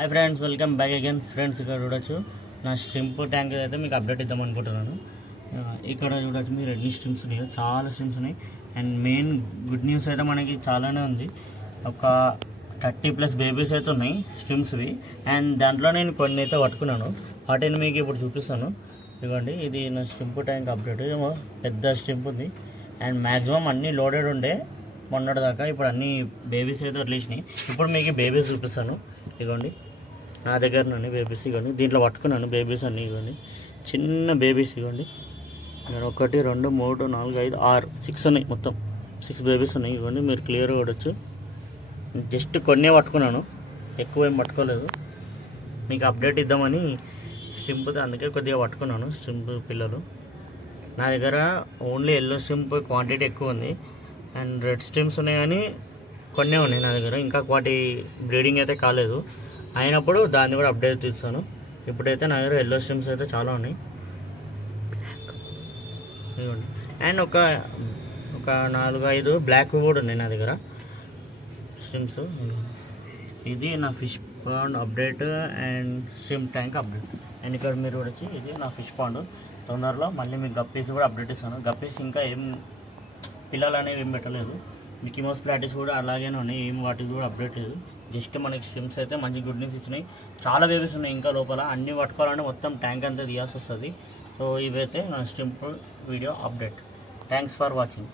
Hi friends, welcome back again. Friends, ఇక్కడ చూడొచ్చు నా స్ట్రింప్ ట్యాంక్ అయితే మీకు అప్డేట్ ఇద్దాం అనుకుంటున్నాను. ఇక్కడ చూడొచ్చు మీరు ఎన్ని స్ట్రిమ్స్ ఉన్నాయి, చాలా స్ట్రిమ్స్ ఉన్నాయి. అండ్ మెయిన్ గుడ్ న్యూస్ అయితే మనకి చాలానే ఉంది. ఒక 30+ బేబీస్ అయితే ఉన్నాయి స్ట్రిమ్స్వి. అండ్ దాంట్లో నేను కొన్ని అయితే పట్టుకున్నాను, వాటిని మీకు ఇప్పుడు చూపిస్తాను. ఇదిగోండి, ఇది నా స్ట్రింప్ ట్యాంక్ అప్డేట్. ఏమో పెద్ద స్ట్రింప్ ఉంది అండ్ మ్యాక్సిమం అన్నీ లోడెడ్ ఉండే మొన్నటి దాకా. ఇప్పుడు అన్ని బేబీస్ అయితే వదిలేసినాయి. ఇప్పుడు మీకు బేబీస్ చూపిస్తాను. ఇదిగోండి, నా దగ్గర నుండి బేబీస్ ఇవ్వండి. దీంట్లో పట్టుకున్నాను బేబీస్ అన్నీ. ఇవ్వండి, చిన్న బేబీస్. ఇవ్వండి, నేను 1 2 3 4 5 6 6 ఉన్నాయి, మొత్తం 6 బేబీస్ ఉన్నాయి. ఇవ్వండి, మీరు క్లియర్గా చూడొచ్చు. జస్ట్ కొన్నే పట్టుకున్నాను, ఎక్కువ ఏం పట్టుకోలేదు. మీకు అప్డేట్ ఇద్దామని స్ట్రింప్, అందుకే కొద్దిగా పట్టుకున్నాను స్ట్రింప్ పిల్లలు. నా దగ్గర ఓన్లీ ఎల్లో స్ట్రింప్ క్వాంటిటీ ఎక్కువ ఉంది అండ్ రెడ్ స్ట్రిమ్స్ ఉన్నాయి, కానీ కొన్నే ఉన్నాయి నా దగ్గర. ఇంకా వాటి బ్రీడింగ్ అయితే కాలేదు, అయినప్పుడు దాన్ని కూడా అప్డేట్ ఇస్తాను. ఇప్పుడైతే నా దగ్గర ఎల్లో స్ట్రిమ్స్ అయితే చాలా ఉన్నాయి. ఇవ్వండి, అండ్ ఒక 4-5 బ్లాక్ కూడా ఉన్నాయి నా దగ్గర స్ట్రిమ్స్. ఇది నా fish pond update and shrimp tank update. And ఇక్కడ మీరు వచ్చి ఇది నా ఫిష్ పాండ్. తొందరలో మళ్ళీ మీకు గప్పీస్ కూడా అప్డేట్ ఇస్తాను. గప్పీస్ ఇంకా ఏం పిల్లలు అనేవి ఏం పెట్టలేదు. మిక్కీ మౌస్ ప్లాటిస్ కూడా అలాగే ఉన్నాయి, ఏం వాటికి కూడా అప్డేట్ లేదు. జస్ట్ మనకి స్ట్రిమ్స్ అయితే మంచి గుడ్ న్యూస్ ఇచ్చినాయి. చాలా బేబీస్ ఉన్నాయి ఇంకా లోపల, అన్నీ పట్టుకోవాలంటే మొత్తం ట్యాంక్ అంతా తీయాల్సి వస్తుంది. సో ఇవైతే నా shrimp video update. Thanks for watching.